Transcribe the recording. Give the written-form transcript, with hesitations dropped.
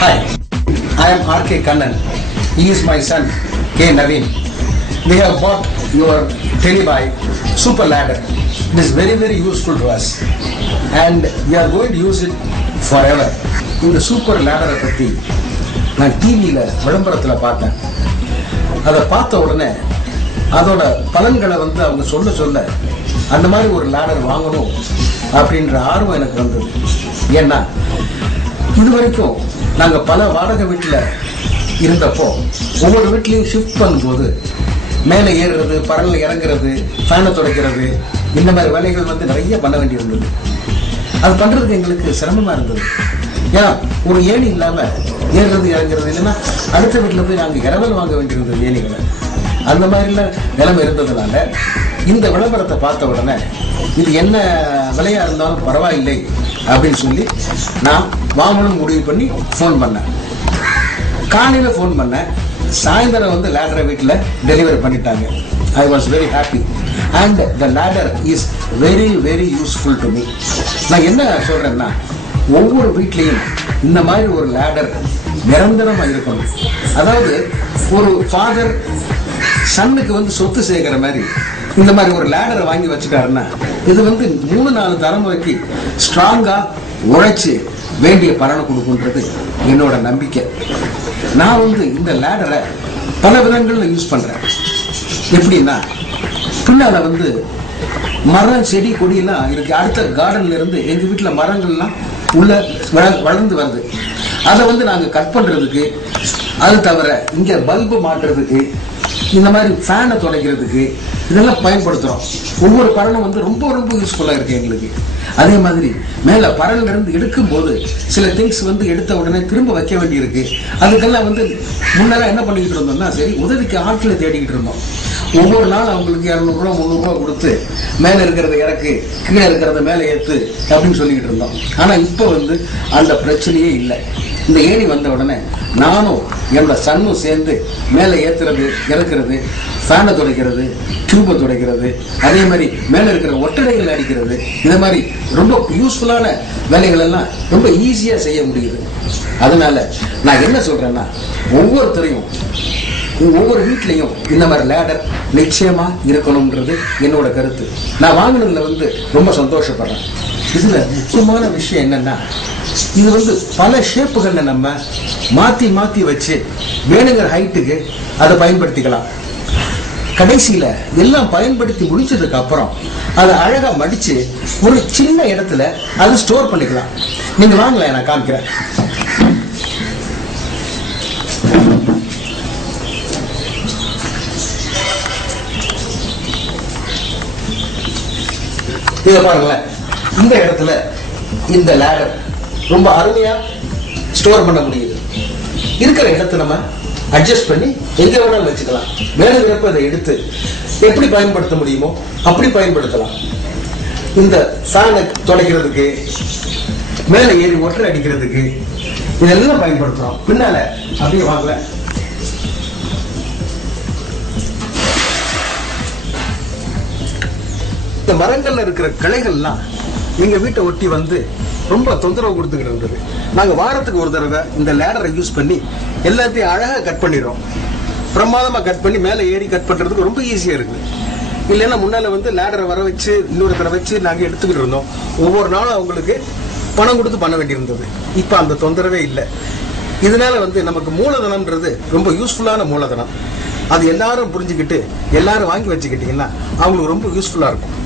Hi, I am R.K. Kannan. He is my son, K. Naveen. We have bought your Telebuy Super Ladder. It is very, very useful to us. And we are going to use it forever. இந்த super லேடரை பற்றி நான் டிவியில் விளம்பரத்தில் பார்த்தேன். அதை பார்த்த உடனே அதோட பலன்களை அவங்க சொல்ல அந்த மாதிரி ஒரு லேடர் வாங்கணும் அப்படின்ற ஆர்வம் எனக்கு வந்தது. ஏன்னா இது வரைக்கும் நாங்கள் பல வாடகை வீட்டில் இருந்தப்போ ஒவ்வொரு வீட்லையும் ஷிஃப்ட் பண்ணும்போது மேலே ஏறுறது, பரலில் இறங்குறது, ஃபேனை துடைக்கிறது, இந்த மாதிரி வேலைகள் நிறைய பண்ண வேண்டியிருந்தது. அது பண்ணுறதுக்கு எங்களுக்கு சிரமமாக இருந்தது. ஏன்னா ஒரு ஏணி இல்லாமல் ஏறுறது இறங்குறது, இல்லைன்னா அடுத்த வீட்டில் போய் நாங்கள் இரவல் வாங்க வேண்டியிருந்தது ஏணிகளை. அந்த மாதிரிலாம் நிலைமை இருந்ததுனால இந்த விளம்பரத்தை பார்த்த உடனே இது என்ன விலையாக இருந்தாலும் பரவாயில்லை அப்படின்னு சொல்லி நான் வாங்கணும் முடிவு பண்ணி ஃபோன் பண்ணேன். காலையில் ஃபோன் பண்ணேன், சாயந்தரம் லேடரை வீட்டில் டெலிவரி பண்ணிட்டாங்க. I was very happy and the ladder is very very useful to me. நான் என்ன சொல்கிறேன்னா, ஒவ்வொரு வீட்லேயும் இந்த மாதிரி ஒரு லேடர் நிரந்தரமாக இருக்கணும். அதாவது ஒரு ஃபாதர் சன்னுக்கு சொத்து சேர்க்கிற மாதிரி இந்த மாதிரி ஒரு லேடரை வாங்கி வச்சுட்டாருன்னா இது 3-4 தலைமுறைக்கு ஸ்ட்ராங்கா உழைச்சு வேண்டிய பலனை கொடுக்குன்றது என்னோட நம்பிக்கை. நான் இந்த லேடரை பல விதங்கள்ல யூஸ் பண்றேன். எப்படின்னா, பின்னால மரம் செடி கொடியெல்லாம் இருக்கு. அடுத்த கார்டன்ல இருந்து எங்க வீட்டுல மரங்கள்லாம் உள்ள வளர்ந்து வருது. அதை நாங்க கட் பண்றதுக்கு, அது தவிர இங்க பல்பு மாட்டுறதுக்கு, இந்த மாதிரி ஃபேனை துடைக்கிறதுக்கு இதெல்லாம் பயன்படுத்துறோம். ஒவ்வொரு பரலும் ரொம்ப ரொம்ப யூஸ்ஃபுல்லா இருக்கு எங்களுக்கு. அதே மாதிரி மேல பரல்ல இருந்து எடுக்கும் போது சில திங்ஸ் எடுத்த உடனே திரும்ப வைக்க வேண்டி இருக்கு. அதுக்கெல்லாம் முன்னெல்லாம் என்ன பண்ணிக்கிட்டு இருந்தோம்னா, சரி உதவிக்கு ஆட்களை தேடிக்கிட்டு இருந்தோம். ஒவ்வொரு நாள் அவங்களுக்கு 200 ரூபா 300 ரூபா கொடுத்து மேல இருக்கிறத இறக்கு, கீழே இருக்கிறத மேல ஏத்து அப்படின்னு சொல்லிக்கிட்டு இருந்தோம். ஆனா இப்ப அந்த பிரச்சனையே இல்லை. இந்த ஏணி வந்த உடனே நானும் என்னோட சன்னும் சேர்ந்து மேலே ஏத்துறது, இறக்குறது, ஃபேனை துடைக்கிறது, டியூபை துடைக்கிறது, அதே மாதிரி மேலே இருக்கிற ஒட்டடைகள் அடிக்கிறது, இந்த மாதிரி ரொம்ப யூஸ்ஃபுல்லான வேலைகள் எல்லாம் ரொம்ப ஈஸியா செய்ய முடியுது. அதனால நான் என்ன சொல்றேன்னா, ஒவ்வொருத்தரையும் ஒவ்வொரு வீட்லையும் இந்த மாதிரி லேடர் நிச்சயமா இருக்கணும்ன்றது என்னோட கருத்து. நான் வாங்கினதுல ரொம்ப சந்தோஷப்படுறேன். இதுல முக்கியமான விஷயம் என்னன்னா, இது பல ஷேப்புகள்ல நம்ம மாத்தி மாத்தி வச்சு வேணுங்கிற ஹைட்டுக்கு அதை பயன்படுத்திக்கலாம். கடைசியில எல்லாம் பயன்படுத்தி முடிச்சதுக்கு அப்புறம் அதை அழகா மடிச்சு ஒரு சின்ன இடத்துல அதை ஸ்டோர் பண்ணிக்கலாம். நீங்க வாங்கல, நான் காமிக்கிறேன். இதை பாருங்களேன், இந்த இடத்துல இந்த லேடர் ரொம்ப அருமையா ஸ்டோர் பண்ண முடியுது. இருக்கிற இடத்த நம்ம அட்ஜஸ்ட் பண்ணி எங்க வேணாலும் வச்சுக்கலாம். வேணுங்கிறப்ப அதை எடுத்து எப்படி பயன்படுத்த முடியுமோ அப்படி பயன்படுத்தலாம். இந்த ஃபேனை துடைக்கிறதுக்கு, மேல ஏறி ஒட்டரை அடிக்கிறதுக்கு இதெல்லாம் பயன்படுத்துறோம். பின்னால அப்படியே வாங்கல, இந்த மரங்கள்ல இருக்கிற கிளைகள்லாம் எங்க வீட்டை ஒட்டி ரொம்ப தொந்தரவு கொடுத்துக்கிட்டு இருந்தது. நாங்க வாரத்துக்கு ஒரு தடவை இந்த லேடரை யூஸ் பண்ணி எல்லாத்தையும் அழகா கட் பண்ணிடுறோம். பிரமாதமா கட் பண்ணி மேல ஏறி கட் பண்றதுக்கு ரொம்ப ஈஸியா இருக்கு. இல்லைன்னா முன்னால லேடரை வர வச்சு இன்னொருத்தரை வச்சு நாங்க எடுத்துக்கிட்டு இருந்தோம். ஒவ்வொரு நாளும் அவங்களுக்கு பணம் கொடுத்து பண்ண வேண்டியிருந்தது. இப்ப அந்த தொந்தரவே இல்லை. இதனால நமக்கு மூலதனம்ன்றது ரொம்ப யூஸ்ஃபுல்லான மூலதனம். அது எல்லாரும் புரிஞ்சுக்கிட்டு எல்லாரும் வாங்கி வச்சுக்கிட்டீங்கன்னா அவங்களுக்கு ரொம்ப யூஸ்ஃபுல்லா இருக்கும்.